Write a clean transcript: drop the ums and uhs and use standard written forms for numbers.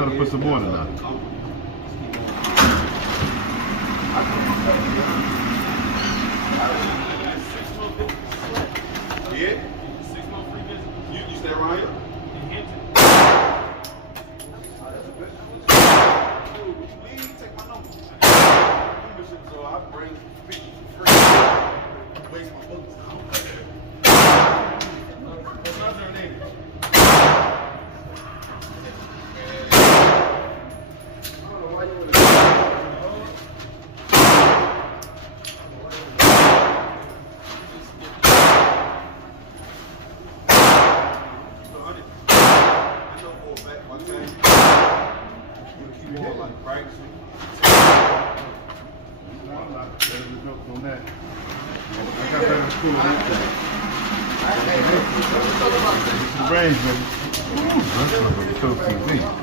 try to put some more in now. Yeah? 6 month free visit. You stay around here? In Hampton. Please take my number. Membership, so I bring people for free. Waste my books. What's your name? On that. I got better school than that. Some brains, baby. Ooh, that's TV.